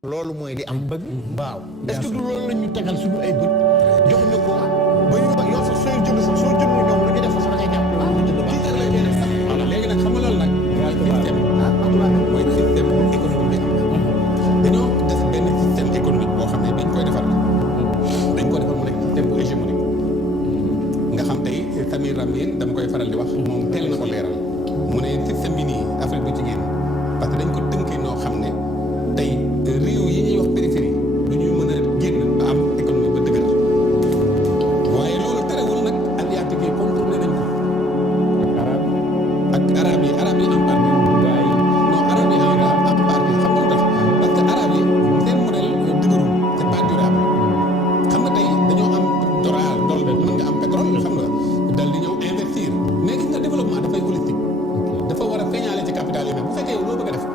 loolu mooy li am bëgg waaw est-ce que du loolu la ñu tegal suñu ay bët jox ñu ko ba ñu ba yow sax soo jënd ñoom lu ñu def sax da ngay jàpp lu ñu jënd baax voilà léegi nag xam nga loolu nag mooy système économique bi dañoo def benn système économique boo xam ne dañ koy defar dañ ko defar mu nekk système bu hégémonique nga xam tey Samir Ramien dama koy faral di wax moom teel na ko leeral mu ne système bi nii Afrique bu jigéen parce que dañ ko tënkee noo xam ne tey réew yi ñuy wax périphérie du ñuy mën a génn ba am économie ba dëgër waaye loolu terewul nag asiatique yi contourné nañ ko ak arabe yi en partie non arabe yi en partie xam nga lu tax parce que arabe yi seen modèle dëgërul c'est pas durable xam nga tey dañoo am dool mën nga am pétrole xam nga dal di ñëw investir mais gis nga développement dafay holistique dafa war a feeñaale ci capital humain bu fekkee yow loo bëgg a def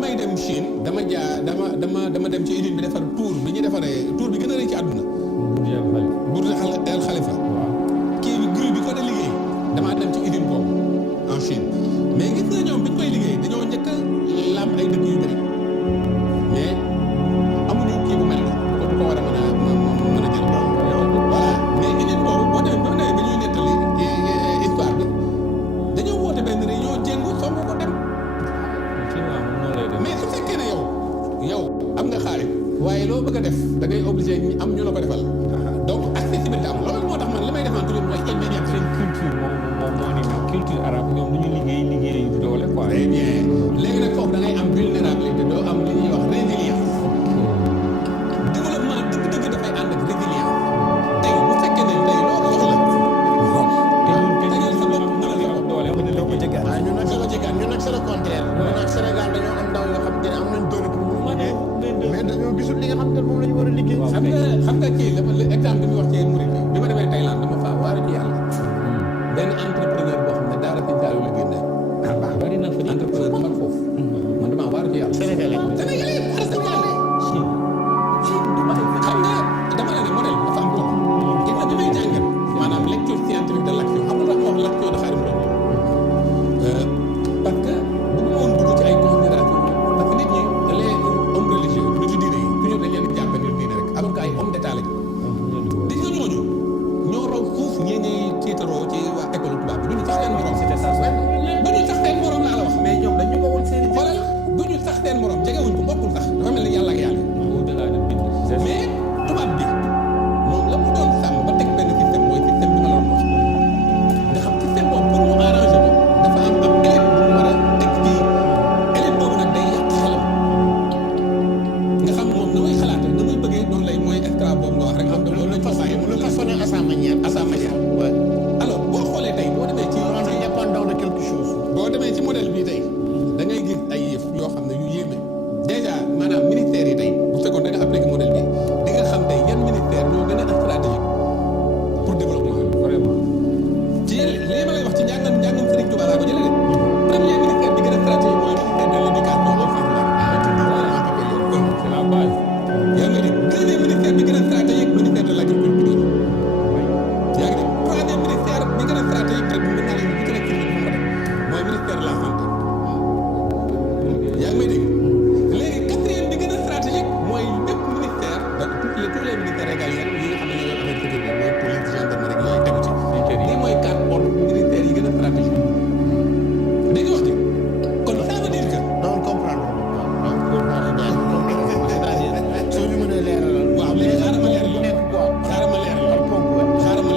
may dem Chine dama dem ci usine bi defar tour bi ñu defaree tour bi gën a rëy ci àdduna Burj Al Khalifa kii bi grue bi ko da liggéey damaa dem ci usine boobu en Chine mais gis nga ñoom bi ñu koy liggéey dañoo njëkk a lamb ay dëkk yu bëri mais amuñu kii bu mel noonu ko war a mën a jël voilà mais usine boobu boo demee ba nawet bi ñuy nettali histoire bi dañoo woote benn réunion jéngu song ko dem mais su fekkee ne yow am nga xaalis waaye loo bëgg a def da ngay obligé am ñu la ko defal donc accessibilité am loolu moo tax man li may defaan toujours mooy immédiat seen culture moom moo ni mel culture arabe ñoom du ñu liggéey doole quoi. très bien léegi nag foofu da ngay am vulnérabilité doo am li ñuy wax résilience développement dëgg dafay ànd ak résilience tey bu fekkee ne tey loolu soxla ñun nag c'est le contraire. ñun nag Sénégal dañoo am ndaw yoo xam te ne am nañ doole pour mu mën mais dañoo gisul li nga xam te moom la ñu war a liggéey. xam nga kii dafa exemple bi muy wax ci Mouride bi ma demee Thaïlande dama faa waaru ci yàlla benn entrepreneur boo xam ne daara fi Saalum la génne. bari na fa entrepreneur bu mag foofu. man damaa waaru ci yàlla. Sénégalais xam nga dama ne modèle dafa am tool. gis nga bi may jàngat maanaam lecture scientifique de l'action xam nga wax l'action de Khadim Lo parce que bëgguma woon dugg ci ay considération parce que nit ñi les hommes religieux nitu diine yi toujours dañ leen di jàppe nitu diine rek alors que ay hommes d'état lañ di nga ñooñu ñoo raw fuuf ñee ñuy tiitaroo ci waa école tubaab bi duñu sax seen morom duñu sax seen morom laa la wax mais ñoom dañu ko woon seen xoolal duñu sax seen morom jegewuñ ko bokkul sax dafa mel ni yàlla ak yàlla mais tubaab bi moom la mu doon sàmm ba teg benn système mooy système bi ma la doon wax nga xam système boobu pour mu arrangé ko dafa am ab élite bu mu war a teg fii élite boobu nag day yàq xelam nga xam moom na muy xalaatee na muy bëggee noonu lay mooy extra boobu nga wax rek xam nga loolu lañ fa bàyyi mu façonné à sa manière alors boo xoolee tey boo demee ci dépendant de quelque chose boo demee ci modèle bii tey da ngay gis ay yëf yoo xam ne yu yéeme déjà maanaam ministères yi tey bu fekkoon da nga appliqué modèle bi di nga xam tey yan ministère ñoo gën a stratégique pour développement vraiment ci lii ma lay wax ci njàngam Serigne Touba laa ko jëlee de premier ministère bi gën a stratégique mooy ministère de l'éducation c'est la base yaa ngi dégg deuxième ministère bi gën a stratégique ministère de l'agriculture yaa ngi dégg troisième ministère bi gën a stratégique rek mën naa leen bu ci nekk mooy ministère de la santé yaa ngi may dégg léegi quatrième bi gën a stratégique mooy bépp ministère tous les ministères régaliens yi nga xam ne ñoo yor affaire sécurité mooy police gendarmerie yooyu tegu ci lii mooy quatre ordres ministères yi gën a stratégique dégg nga wax ji kon ça veut dire que donc comprendre soo ñu mënee leeralal waaw léegi xaaral ma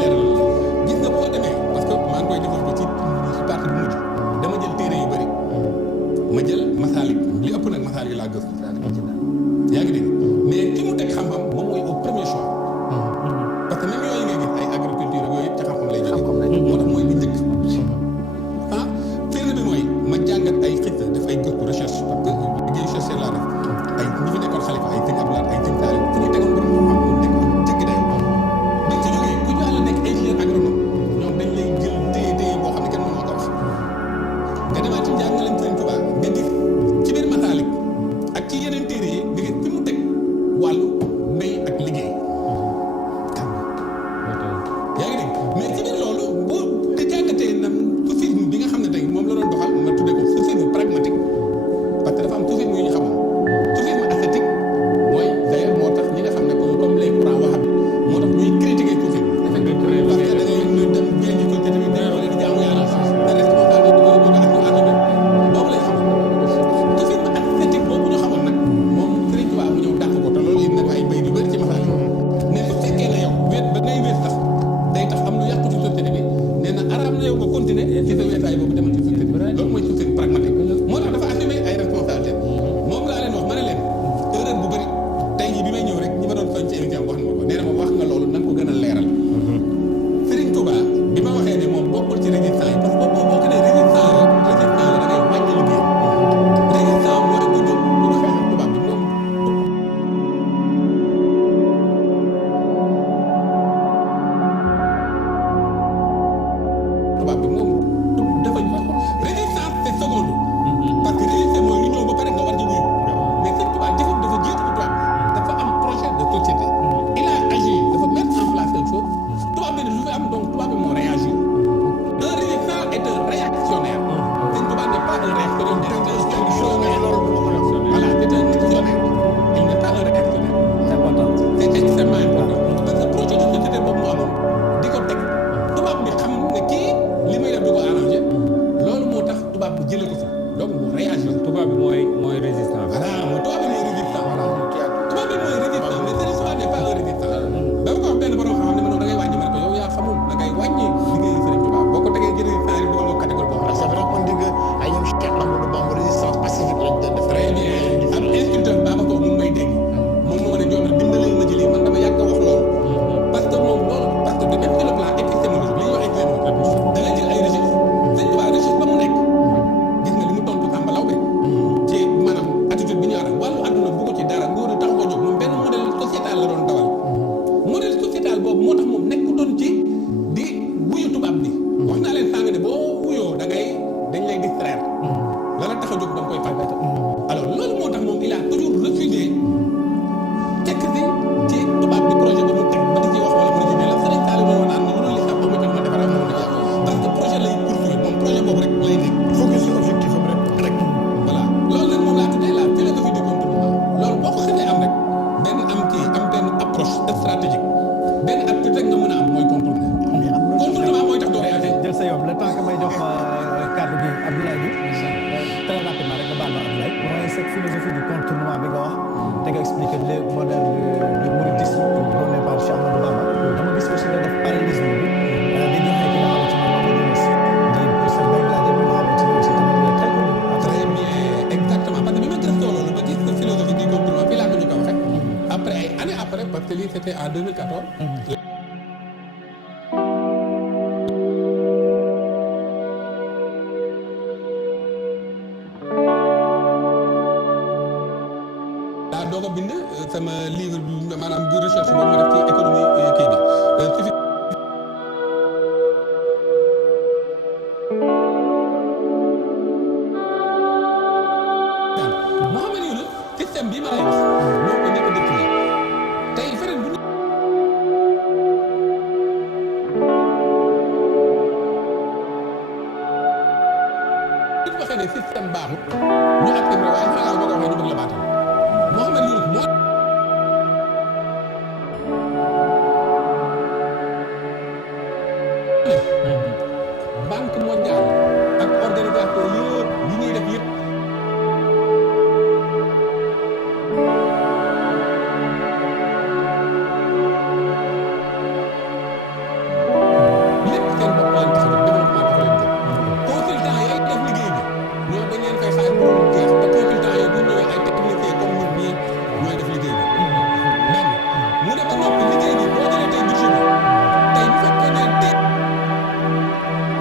leeral gis nga boo demee parce que maa ngi koy développé ci partie bu mujj dama jël téere yu bëri ma jël masaalik li ëpp nag masaalik laa gëstu yaa ngi dégg mais ki mu teg xam-xam moom mooy au premier choix parce que même yooyu ngay gis ay agriculture yooyu yëpp ci xam-xam lay jógee moo tax mooy bi njëkk ah téere bi mooy ma jàngat ay xista def ay gëstu recherche parce que liggéey chercher laa def ay ñi fi nekkoon xalifa ay sëñ Abdoulaye ay sëñ Saliou fu ñu tegoon borom xam-xam ñu teg jëggi day dañ ci jógee ku ñu àll nekk ingénieur agronome ñoom dañ lay jël téye boo xam ne kenn mënu ma ko wax nga demaat ci njàngaleem Sëriñ Tuubaa nga gis ci biir masaalik ak ci yeneen téere yi nga gis fi mu teg wàllu mbéy ak liggéey yaa ngi dégg mais ci biir loolu bu te jàngatee nam soufisme bi nga xam ne tey moom la doon doxal ma tuddee ko soufisme pragmatique parce que dafa am soufisme yu ñu xamoon te nga expliqué le modèle de mouridisme donné par Cheikh Ahmadou Bamba dama gis aussi nga def parallélisme bi di joxe ki nga xamante ne moom la di sa bay laa dem nga xamante ne aussi tamit il est très connu. Très bien, exactement parce que bi ma gëstoo loolu ba gis nga philosophie du contournement fii laa ko ñu ko waxee. Après ay années après parce que lii c'était en 2014. daa doog a bind sama livre bi maanaam bi recherche boobu ma def ci économie kii bi. moo xam ne nii la système bii ma lay wax moo ko nekk dëkk bi tey feneen bu nit waxee ne système baaxut ñu accepté waaye Sénégal boo ko waxee ñu bëgg la baatal moo xam ne nii moo banque mondiale ak organisation yëpp yi ñuy def yëpp lépp seen bopp leen tax a jóg développement tax leen jóg consultant yi def liggéey bi ñoo dañ leen fay xaar bu jeex te consultant yi bu ñëwee ay techniciens comme ñun ñii ñooy def liggéey bi benn mu ne ba noppi liggéey bi boo jëlee tey budget bi tey bu fekkee ne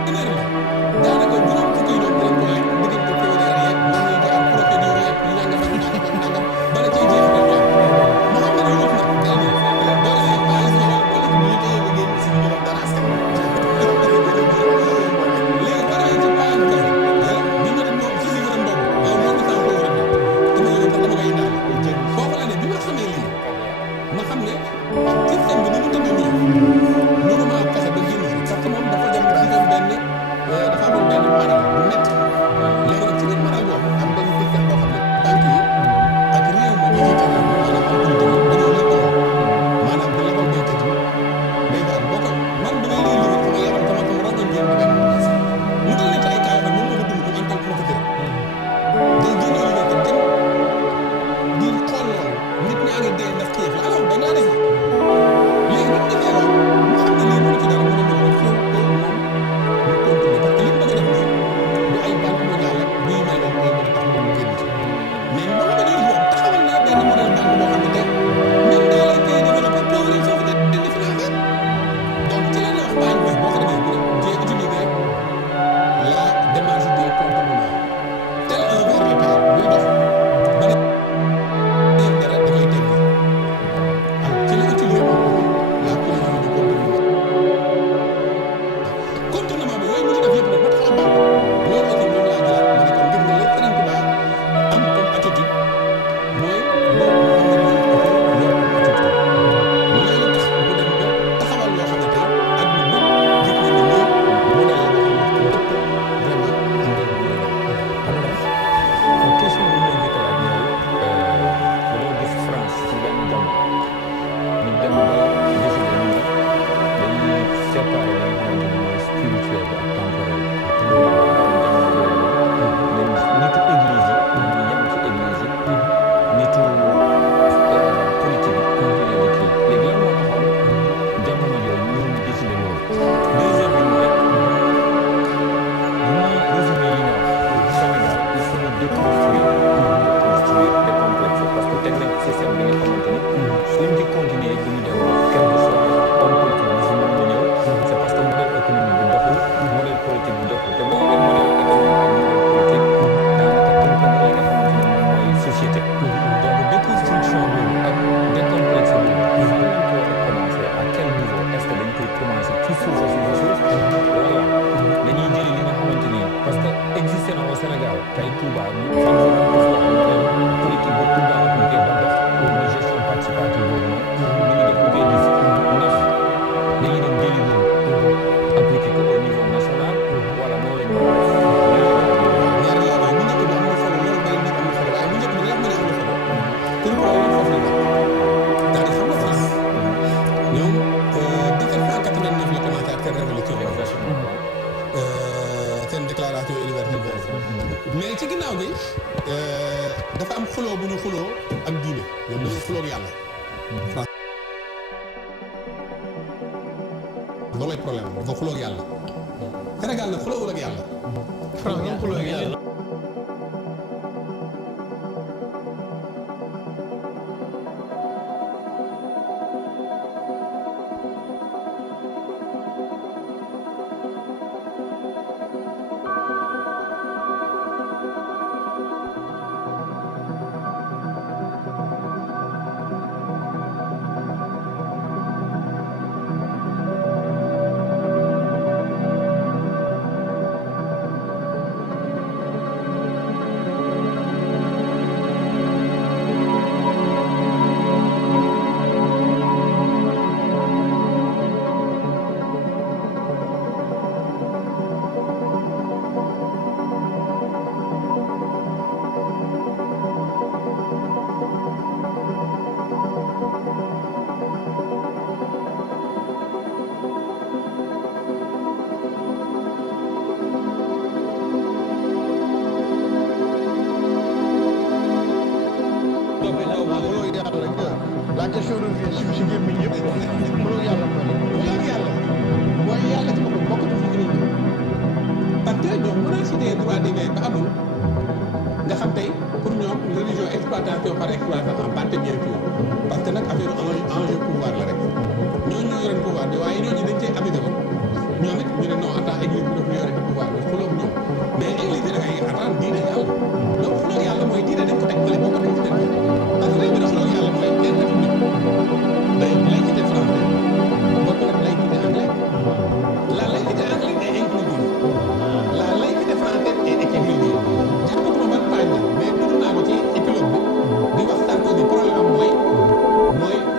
téeméer la daanaka juróom fukki ñoom dinañ ko lekk diggante février yeeg ñoom ñuy jaar procédure yeeg ñu nangam ak nangam ak nangam bala cay jeex rek la mu xam ne loolu nag tey jii boo defee xaalis nga yor wala ñu tey liggéey bi si ñu doon dara askan léegi pare ci paan ka bi ma dem moom ci livre am boobu moo ko sànq livre bi te ma yëg sax dama koy indaale foofu la ne bi ma xamee lii ma xam ne système bi ni mu tëdd nii mënuma fexe ba génn si parce que moom dafa dem gisoon benn dafa amoon benn maral bu métti léegi nag ci biir maral boobu am benn système boo xam ne banque yi ak réew ma ñu jiite réew mi maanaam am politique yi dañoo lëkkaloo maanaam di lebal béykat yi day daal boo ko man bi may lay liggéey sama yaram sama rongoñ génn ba benn mu dal nekk ay cas yoo xam ne moom moo ko dund ko en tant que professeur day génnoo liggéey te dem di xool loolu nit ñaa ngi dee ndax xiif la alors dañ laa def léegi bu ñu defee loolu mu xam ne lii mënu ci dara mu ne il faut que moom mu continuer parce que li mu bëgg a def nii du ay banque mondiale rek bii may loolu mooy bëgg tax moom mu génn ci mais boo xam ne nii moom taxawal na benn modèle banque boo xam ne tey même dans les pays développés pauvres yi foofu dañ leen di financé donc ci leen wax banque bi boo xam ne mu ne j'ai utilisé la démarche du contournement tel un ver le père buy dox ba ne dara da koy teggi alors ci la utiliser moom la philosophie du contournement contournement bi yooyu mu ci def yëpp nag ba taxaw banque loolu aussi moom laa jëlaat ma ne kon gis nga la Sëriñ Tuubaa am comme attitude mooy boobu xam ne am diine ñoom dafa xuloog yàlla. loolay problème am dafa xuloog yàlla. Sénégal nag xuloogul ak yàlla. France ñoom xuloo ak yàlla. La question revient si gémmiñ yëpp xuloo yàlla xuloog yàlla mooy yàlla ci boppam bokkatu fi ñu parce que ñoom mën a citer droit divin ba amul nga xam tey pour ñoom religion exploitation par exploitation en partie bien sûr parce que nag affaire enjeu pouvoir la rek ñooñu ñoo yoroon pouvoir bi waaye ñooñu dañ cee abusé woon ñoom it ñu ne non attends église bi dafa yore pouvoir bi xuloog ñoom mais église bi dafay attendre diine yàlla donc xuloog yàlla mooy diine dañ ko teg fële boo ko teg ci teg parce que dañ mën a xuloog yàlla mooy benn république day laïcité française boo ko def laïcité anglaise la laïcité anglaise est inclusive la laïcité française est équilibrée jàppatuma ban page la mais dugg naa ko ci épilogue bi di wax Sarkozy problème am mooy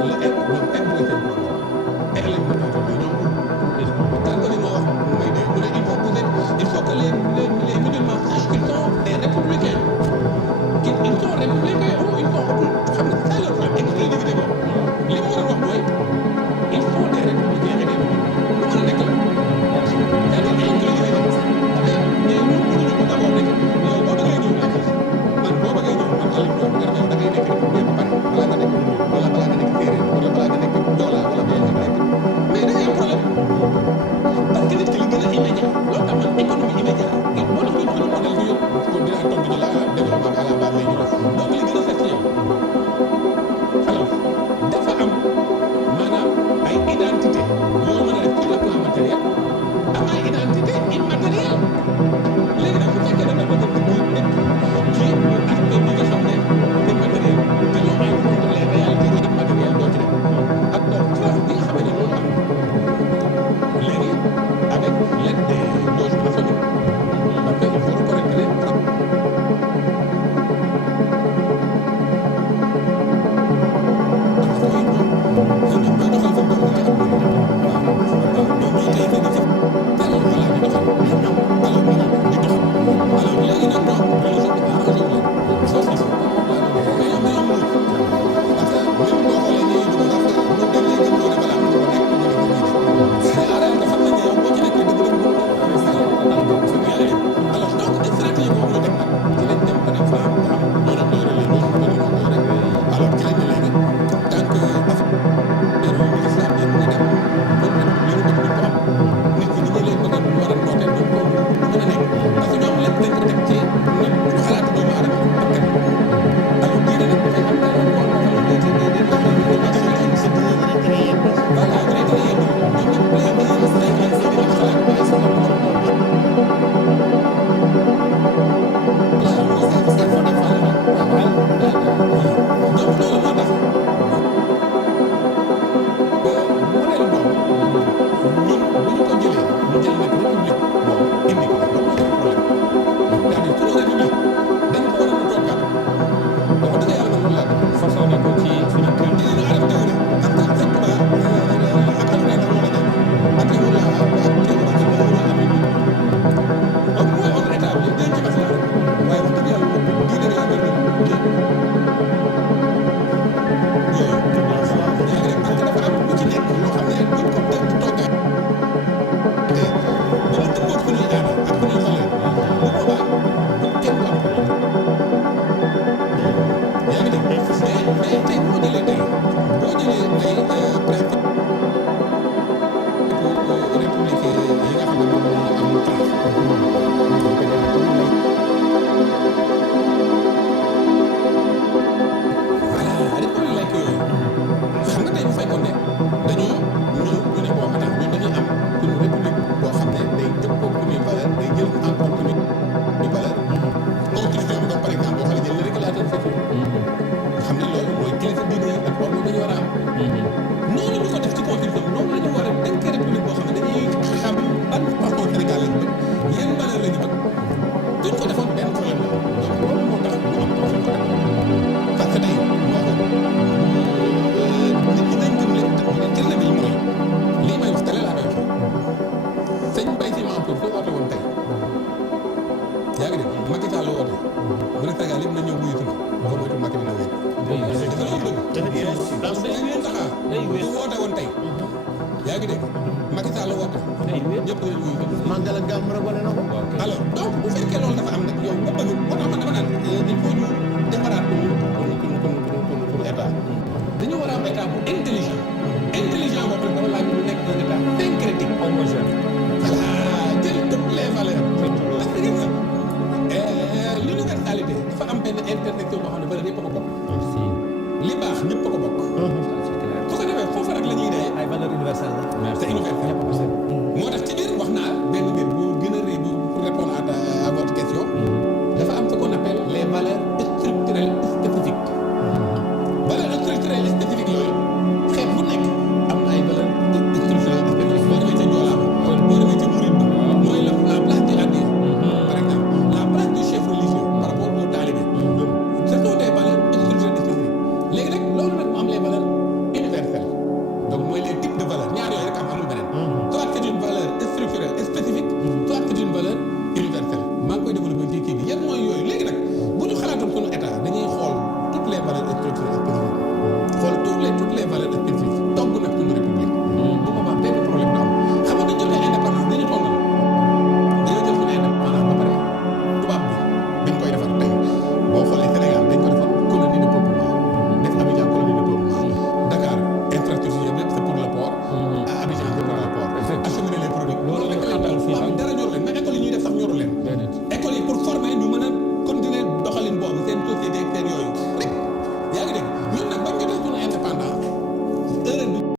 le M ñoom M mooy seen problème et le ñoom Sarkozy moo wax rapport moom la ñu war a am. noonu ñu ko def ci constitution noonu la ñu war a tënkee république boo xam ne dañuy xam ban façon Sénégal lañu bëgg yan valeur lañu bëgg duñ ko defoon benn problème la donc loolu moo tax ñu am projet ko def parce que tey moo ko nit ñi dañ gëm leen jël bi mooy lii may wax télé laa koy wax sëñ Mbaye Sy Mansour soo woote woon tey yaa ngi dégg Macky Sall la woote bu ne Sénégal yëpp na ñëw wuyu tuma boo moytu Macky dina wéet bu woote woon tey yaa ngi dégg Macky Sall la woote ñëpp leen wuyu tuma màggal ak gàmm rek wane na ko. alors donc bu fekkee loolu dafa am nag yow nga bëgg moo tax man dama naan il faut ñu defaraat pour état dañu war a am état bu intelligent boobu dafa laaj mu nekk un état syncrétique homogène voilà jël toutes les valeurs parce que gis nga l'universalité dafa am benn intersection boo xam ne valeur yëpp a ko bokk li baax ñëpp a ko bokk su ko defee foofu rek la ñuy dee ay valeurs universelles la. c'est universel moo tax ci biir wax naa benn mbir bu gën a rëy bu pour répondre à votre question dafa am ce qu'on appelle les valeurs structurelles spécifiques valeurs structurelles spécifiques yooyu xeet bu nekk am na ay valeurs structurelles spécifiques boo demee ca Joola boo demee ca Murid mooy la place du adhérent par exemple la place du chef religieux par rapport au talibé ce sont des valeurs structurelles spécifiques léegi nag loolu nag